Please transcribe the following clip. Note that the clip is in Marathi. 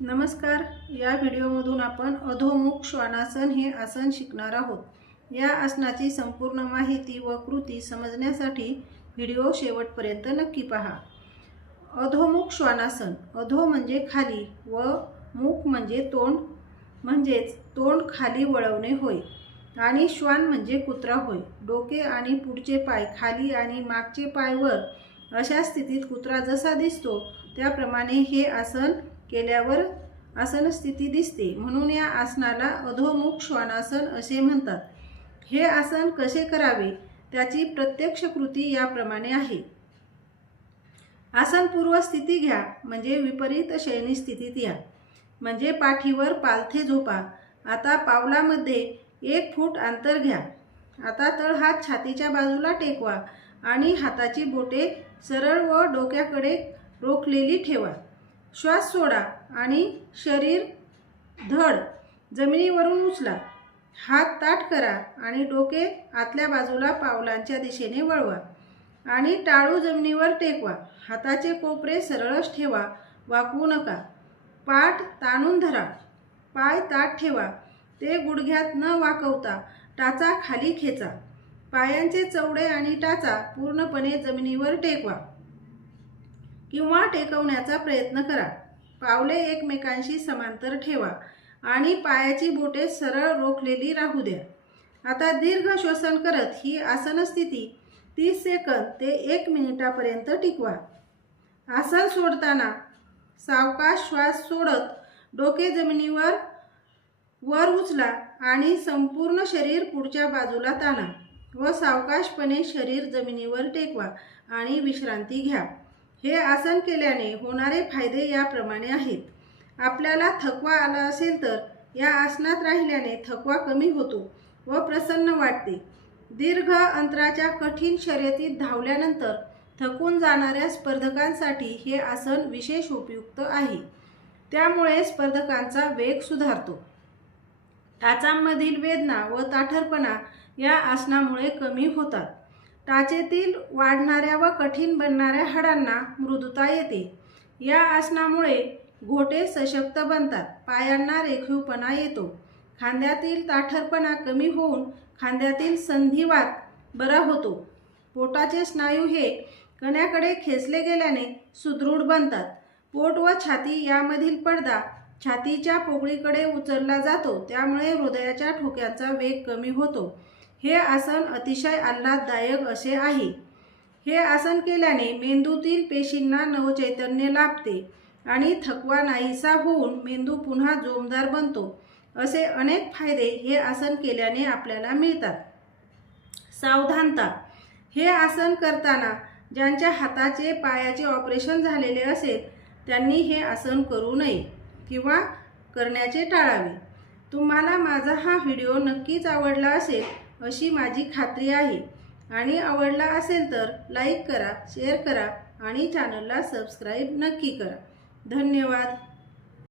नमस्कार। या व्हिडिओमधून आपण अधोमुख श्वानासन हे आसन शिकणार आहोत। या आसनाची संपूर्ण माहिती व कृती समजण्यासाठी व्हिडिओ शेवटपर्यंत नक्की पहा। अधोमुख श्वानासन, अधो म्हणजे खाली व मुख म्हणजे तोंड, म्हणजेच तोंड खाली वळवणे होय। आणि श्वान म्हणजे कुत्रा होय। डोके आणि पुढचे पाय खाली आणि मागचे पाय वर अशा स्थितीत कुत्रा जसा दिसतो त्याप्रमाणे हे आसन केल्यावर आसन स्थिती दिसते, म्हणून या आसनाला अधोमुख श्वानासन असे म्हणतात। हे आसन कसे करावे त्याची प्रत्यक्ष कृती याप्रमाणे आहे। आसन पूर्व स्थिती घ्या, म्हणजे विपरीत शयनी स्थितीत या, म्हणजे पाठीवर पालथे झोपा। आता पावलामध्ये 1 फूट अंतर घ्या। आता तळहात छातीच्या बाजूला टेकवा आणि हाताची बोटे सरळ व डोक्याकडे रोखलेली ठेवा। श्वास सोडा आणि शरीर धड जमिनीवरून उचला। हात ताठ करा आणि डोके आतल्या बाजूला पावलांच्या दिशेने वळवा आणि टाळू जमिनीवर टेकवा। हाताचे कोपरे सरळच ठेवा, वाकवू नका। पाठ ताणून धरा, पाय ताठ ठेवा, ते गुडघ्यात न वाकवता टाचा खाली खेचा। पायांचे चवडे आणि टाचा पूर्णपणे जमिनीवर टेकवा किंवा टेकवण्याचा प्रयत्न करा। पावले एकमेकांशी समांतर ठेवा आणि पायाची बोटे सरळ रोखलेली राहू द्या। आता दीर्घ श्वसन करत ही आसन स्थिती 30 सेकंद ते 1 मिनिटापर्यंत टिकवा। आसन सोडताना सावकाश श्वास सोडत डोके जमिनीवर वर उचला आणि संपूर्ण शरीर पुढच्या बाजूला ताणा व सावकाशपणे शरीर जमिनीवर टेकवा आणि विश्रांती घ्या। हे आसन केल्याने होणारे फायदे याप्रमाणे आहेत। आपल्याला थकवा आला असेल तर या आसनात राहिल्याने थकवा कमी होतो व प्रसन्न वाटते। दीर्घ अंतराच्या कठीण शर्यतीत धावल्यानंतर थकून जाणाऱ्या स्पर्धकांसाठी हे आसन विशेष उपयुक्त आहे। त्यामुळे स्पर्धकांचा वेग सुधारतो। टाचांमधील वेदना व ताठरपणा या आसनामुळे कमी होतात। टाचेतील वाढणाऱ्या व कठीण बनणाऱ्या हाडांना मृदुता येते। या आसनामुळे घोटे सशक्त बनतात, पायांना रेखीवपणा येतो, खांद्यातील ताठरपणा कमी होऊन खांद्यातील संधिवात बरा होतो। पोटाचे स्नायू हे कण्याकडे खेचले गेल्याने सुदृढ बनतात। पोट व छाती यामधील पडदा छातीच्या पोकळीकडे उचलला जातो, त्यामुळे हृदयाच्या ठोक्यांचा वेग कमी होतो। हे आसन अतिशय आल्हाददायक असे आहे। हे आसन केल्याने मेंदूतील पेशींना नवचैतन्य लाभते आणि थकवा नाहीसा होऊन मेंदू पुन्हा जोमदार बनतो। असे अनेक फायदे हे आसन केल्याने आपल्याला मिळतात। सावधानता, हे आसन करताना ज्यांच्या हाताचे पायाचे ऑपरेशन झालेले असेल त्यांनी हे आसन करू नये किंवा करण्याचे टाळावे। तुम्हाला माझा हा व्हिडिओ नक्कीच आवडला असेल अशी माझी खात्री आहे आणि आवडला असेल तर लाईक करा, शेअर करा आणि चॅनलला सबस्क्राईब नक्की करा। धन्यवाद।